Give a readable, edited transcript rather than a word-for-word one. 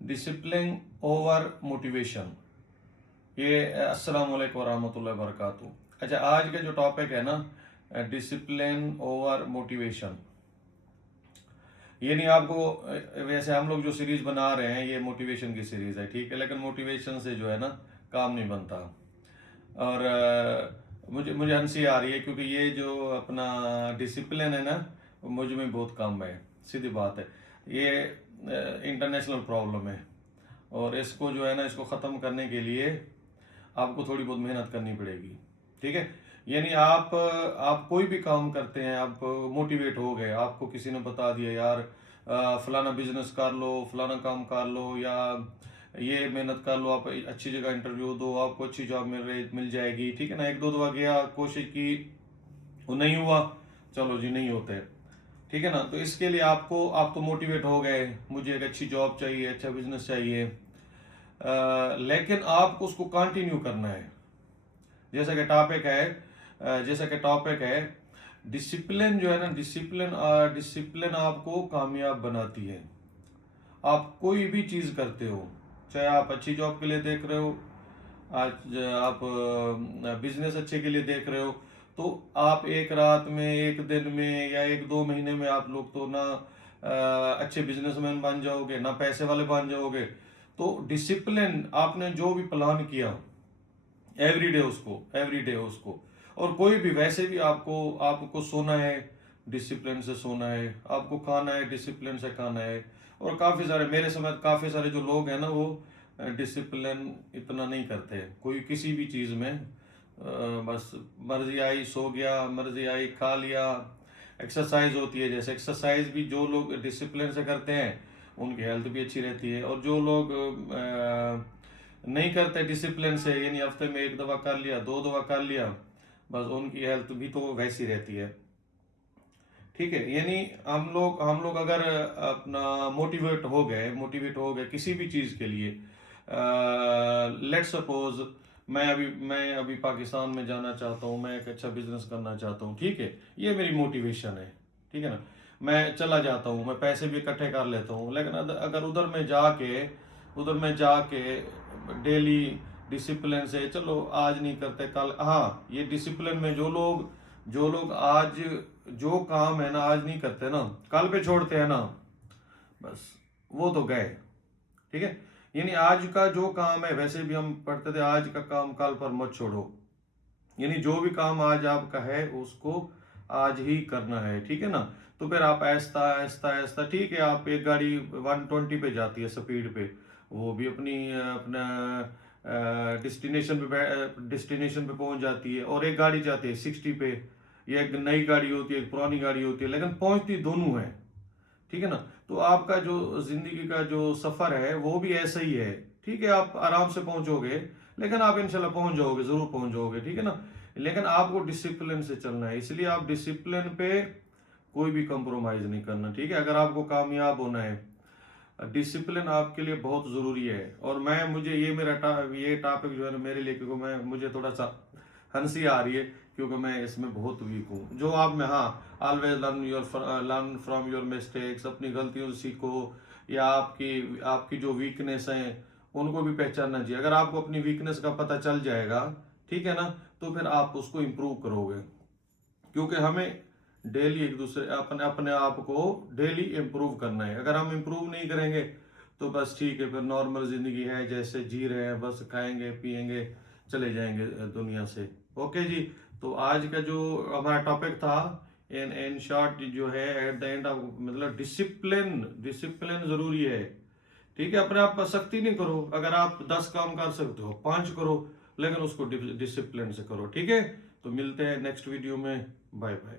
Discipline over motivation. ये अस्सलाम वालेकुम रहमतुल्लाहि व बरकातहू। अच्छा, आज का जो टॉपिक है ना, डिसिप्लिन ओवर मोटिवेशन। ये नहीं आपको, वैसे हम लोग जो सीरीज बना रहे हैं ये मोटिवेशन की सीरीज है, ठीक है, लेकिन मोटिवेशन से जो है ना काम नहीं बनता। और मुझे मुझे हंसी आ रही है क्योंकि ये जो अपना डिसिप्लिन है ना, मुझ में बहुत कम है, सीधी बात है। ये इंटरनेशनल प्रॉब्लम है और इसको जो है ना, इसको ख़त्म करने के लिए आपको थोड़ी बहुत मेहनत करनी पड़ेगी, ठीक है। यानी आप कोई भी काम करते हैं, आप मोटिवेट हो गए, आपको किसी ने बता दिया यार फलाना बिजनेस कर लो, फलाना काम कर लो, या ये मेहनत कर लो, आप अच्छी जगह इंटरव्यू दो, आपको अच्छी जॉब मिल जाएगी, ठीक है ना। एक दो दफा गया, कोशिश की, वो नहीं हुआ, चलो जी नहीं होते, ठीक है ना। तो इसके लिए आप तो मोटिवेट हो गए, मुझे एक अच्छी जॉब चाहिए, अच्छा बिजनेस चाहिए, लेकिन आपको उसको कंटिन्यू करना है। जैसा कि टॉपिक है डिसिप्लिन जो है ना, डिसिप्लिन आपको कामयाब बनाती है। आप कोई भी चीज़ करते हो, चाहे आप अच्छी जॉब के लिए देख रहे हो, आज आप बिजनेस अच्छे के लिए देख रहे हो, तो आप एक रात में, एक दिन में, या एक दो महीने में आप लोग तो ना अच्छे बिजनेसमैन बन जाओगे, ना पैसे वाले बन जाओगे। तो डिसिप्लिन, आपने जो भी प्लान किया एवरी डे उसको, और कोई भी, वैसे भी आपको सोना है डिसिप्लिन से सोना है, आपको खाना है डिसिप्लिन से खाना है। और काफ़ी सारे, मेरे समझ काफ़ी सारे जो लोग हैं ना, वो डिसिप्लिन इतना नहीं करते कोई किसी भी चीज़ में। बस मर्जी आई सो गया, मर्जी आई खा लिया। एक्सरसाइज होती है, जैसे एक्सरसाइज भी जो लोग डिसिप्लिन से करते हैं उनकी हेल्थ भी अच्छी रहती है, और जो लोग नहीं करते डिसिप्लिन से, यानी हफ्ते में एक दफ़ा कर लिया, दो दफ़ा कर लिया, बस उनकी हेल्थ भी तो वैसी रहती है, ठीक है। यानी हम लोग अगर अपना मोटिवेट हो गए किसी भी चीज़ के लिए, लेट सपोज मैं अभी पाकिस्तान में जाना चाहता हूँ, मैं एक अच्छा बिजनेस करना चाहता हूँ, ठीक है, ये मेरी मोटिवेशन है, ठीक है ना। मैं चला जाता हूँ, मैं पैसे भी इकट्ठे कर लेता हूँ, लेकिन अगर उधर में जाके डेली डिसिप्लिन से, चलो आज नहीं करते कल, हाँ, ये डिसिप्लिन में जो लोग आज जो काम है ना आज नहीं करते ना, कल पे छोड़ते हैं ना, बस वो तो गए, ठीक है। यानी आज का जो काम है, वैसे भी हम पढ़ते थे आज का काम कल पर मत छोड़ो, यानी जो भी काम आज आपका है उसको आज ही करना है, ठीक है ना। तो फिर आप ऐसा ऐसा ऐसा, ठीक है, आप एक गाड़ी 120 पे जाती है स्पीड पे, वो भी अपना डेस्टिनेशन पे पहुंच जाती है, और एक गाड़ी जाती है 60 पे, ये एक नई गाड़ी होती है, एक पुरानी गाड़ी होती है, लेकिन पहुंचती दोनों है, ठीक है ना। तो आपका जो जिंदगी का जो सफर है वो भी ऐसा ही है, ठीक है। आप आराम से पहुंचोगे, लेकिन आप इंशाल्लाह पहुंच जाओगे, जरूर पहुंच जाओगे, ठीक है ना। लेकिन आपको डिसिप्लिन से चलना है, इसलिए आप डिसिप्लिन पे कोई भी कंप्रोमाइज नहीं करना, ठीक है, अगर आपको कामयाब होना है। डिसिप्लिन आपके लिए बहुत ज़रूरी है। और मुझे ये टॉपिक जो है ना मेरे लिए, क्योंकि मुझे थोड़ा सा हंसी आ रही है, क्योंकि मैं इसमें बहुत वीक हूँ। जो आप में, हाँ, always learn from your mistakes, अपनी गलतियों से सीखो, या आपकी जो वीकनेस हैं उनको भी पहचानना चाहिए। अगर आपको अपनी वीकनेस का पता चल जाएगा, ठीक है ना, तो फिर आप उसको इम्प्रूव करोगे, क्योंकि हमें डेली एक दूसरे अपने अपने आप को डेली इम्प्रूव करना है। अगर हम इम्प्रूव नहीं करेंगे तो बस ठीक है, फिर नॉर्मल जिंदगी है, जैसे जी रहे हैं, बस खाएंगे पिएंगे चले जाएंगे दुनिया से। ओके जी। तो आज का जो हमारा टॉपिक था, इन शॉर्ट जो है, एट द एंड ऑफ, मतलब डिसिप्लिन जरूरी है, ठीक है। अपने आप पर सख्ती नहीं करो, अगर आप 10 काम कर सकते हो 5 करो, लेकिन उसको डिसिप्लिन से करो, ठीक है। तो मिलते हैं नेक्स्ट वीडियो में, बाय बाय।